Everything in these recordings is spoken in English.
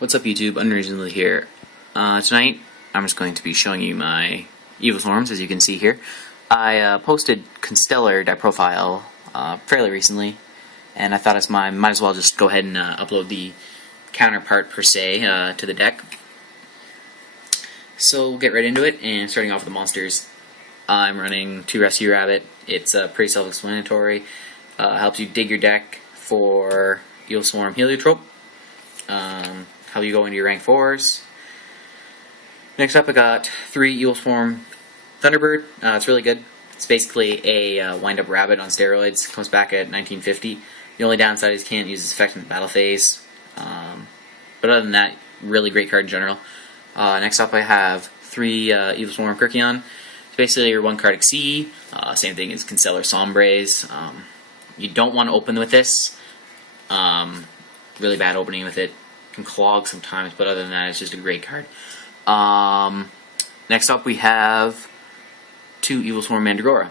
What's up, YouTube? Unreasonably here. Tonight, I'm just going to be showing you my Evilswarms, as you can see here. I posted Constellar die profile fairly recently, and I thought might as well just go ahead and upload the counterpart per se to the deck. So we'll get right into it, and starting off with the monsters, I'm running 2 Rescue Rabbit. It's pretty self-explanatory. Helps you dig your deck for Evilswarm Heliotrope. How you go into your rank 4s. Next up, I got 3 Evilswarm Thunderbird. It's really good. It's basically a wind-up rabbit on steroids. Comes back at 1950. The only downside is you can't use its effect in the battle phase. But other than that, really great card in general. Next up, I have 3 Evilswarm Kirkion. It's basically your 1-card Exceed. Same thing as Constellar Sombres. You don't want to open with this. Really bad opening with it. Can clog sometimes, but other than that, it's just a great card. Next up, we have 2 Evilswarm Mandragora.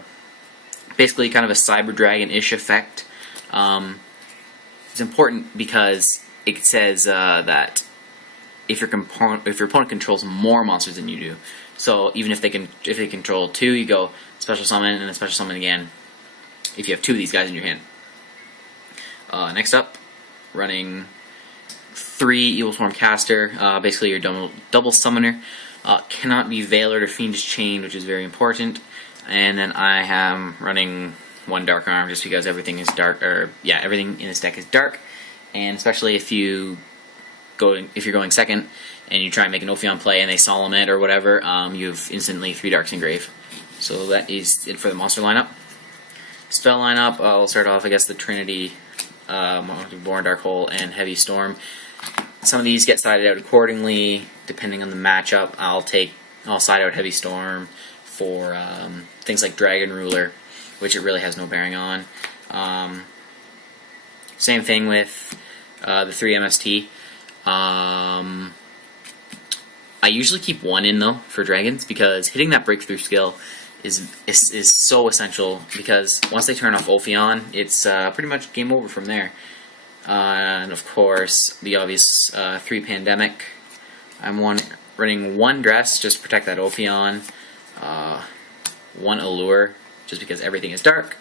Basically, kind of a Cyber Dragon-ish effect. It's important because it says that if your opponent controls more monsters than you do, so even if they control 2, you go special summon and then special summon again. If you have 2 of these guys in your hand. Next up, running 3 Evilswarm Caster, basically your double summoner. Cannot be Veiled or Fiendish Chain, which is very important. And then I am running 1 Dark Arm just because everything is dark, everything in this deck is dark. And especially if you're going second and you try and make an Ophion play and they solemn it or whatever, you have instantly 3 Darks Engrave. So that is it for the monster lineup. Spell lineup, I'll start off, I guess, the Trinity, Born Dark Hole, and Heavy Storm. Some of these get sided out accordingly, depending on the matchup. I'll side out Heavy Storm for things like Dragon Ruler, which it really has no bearing on. Same thing with the 3 MST. I usually keep 1 in though for dragons because hitting that breakthrough skill is so essential, because once they turn off Ophion, it's pretty much game over from there. And of course, the obvious 3 Pandemic. I'm running 1 Dress just to protect that Ophion, 1 Allure just because everything is dark,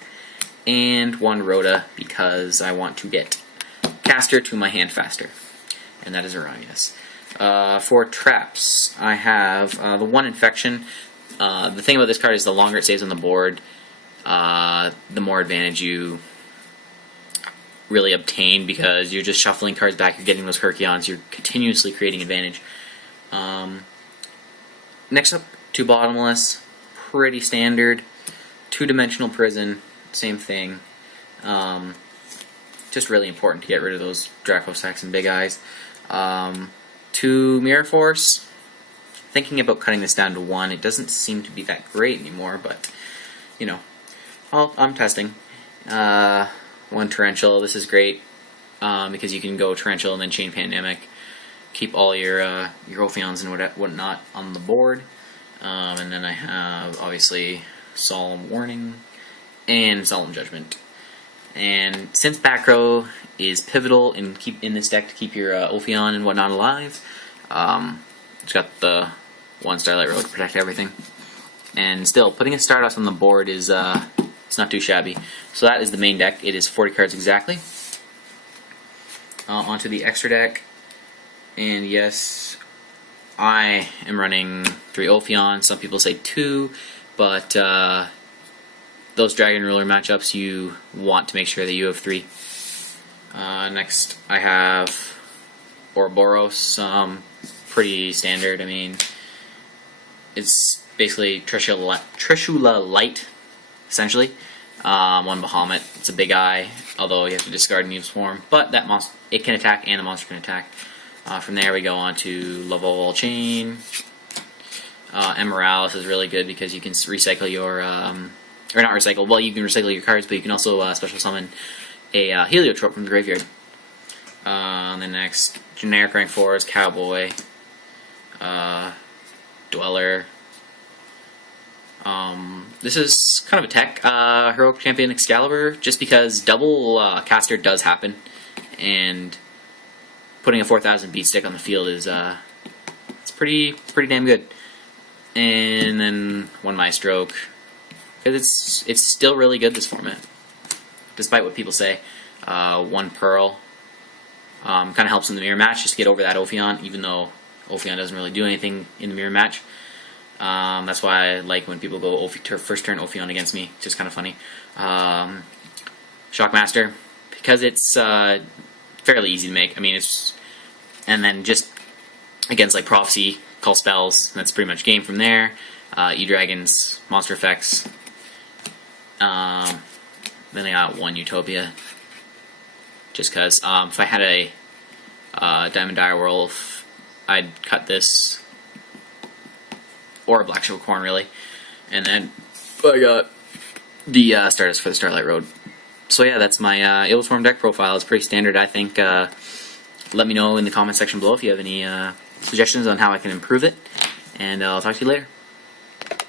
and 1 Rhoda because I want to get Caster to my hand faster. And that is Araunias. For traps, I have the 1 Infection. The thing about this card is the longer it stays on the board, the more advantage you really obtain, because you're just shuffling cards back, you're getting those Kirkions, you're continuously creating advantage. Next up, 2 Bottomless, pretty standard. 2-dimensional Prison, same thing. Just really important to get rid of those Dracosacks and Big Eyes. 2 Mirror Force. Thinking about cutting this down to 1. It doesn't seem to be that great anymore, but, you know, I'm testing. 1 Torrential. This is great because you can go Torrential and then Chain Pandemic. Keep all your Ophions and whatnot on the board. And then I have, obviously, Solemn Warning and Solemn Judgment. And since back row is pivotal in this deck to keep your Ophion and whatnot alive, it's got the 1 Starlight Road to protect everything. And still, putting a Stardust on the board is it's not too shabby. So that is the main deck. It is 40 cards exactly. Onto the extra deck. And yes, I am running 3 Ophion. Some people say 2, but those Dragon Ruler matchups, you want to make sure that you have 3. Next, I have Ouroboros. Pretty standard. I mean, it's basically Trishula Light, essentially. 1 Bahamut. It's a big eye, although you have to discard an Evilswarm. But that monster, it can attack, and the monster can attack. From there, we go on to Laval Chain. Emerald is really good because you can recycle your, or not recycle. Well, you can recycle your cards, but you can also special summon a Heliotrope from the graveyard. The next generic rank 4 is Cowboy, Dweller. This is kind of a tech, Heroic Champion Excalibur, just because double caster does happen, and putting a 4000 beat stick on the field is it's pretty damn good. And then 1 Maestroke, because it's still really good, this format, despite what people say. 1 Pearl kind of helps in the mirror match just to get over that Ophion, even though Ophion doesn't really do anything in the mirror match. That's why I like when people go first turn Ophion against me. It's just kind of funny. Shockmaster, because it's fairly easy to make. I mean, and then just against like Prophecy, call spells. That's pretty much game from there. E-Dragons, monster effects. Then I got 1 Utopia. Just because if I had a Diamond Direwolf, I'd cut this, or a Black Shovelcorn really, and then I got the Stardust for the Starlight Road. So yeah, that's my Evilswarm deck profile. It's pretty standard, I think. Let me know in the comment section below if you have any suggestions on how I can improve it, and I'll talk to you later.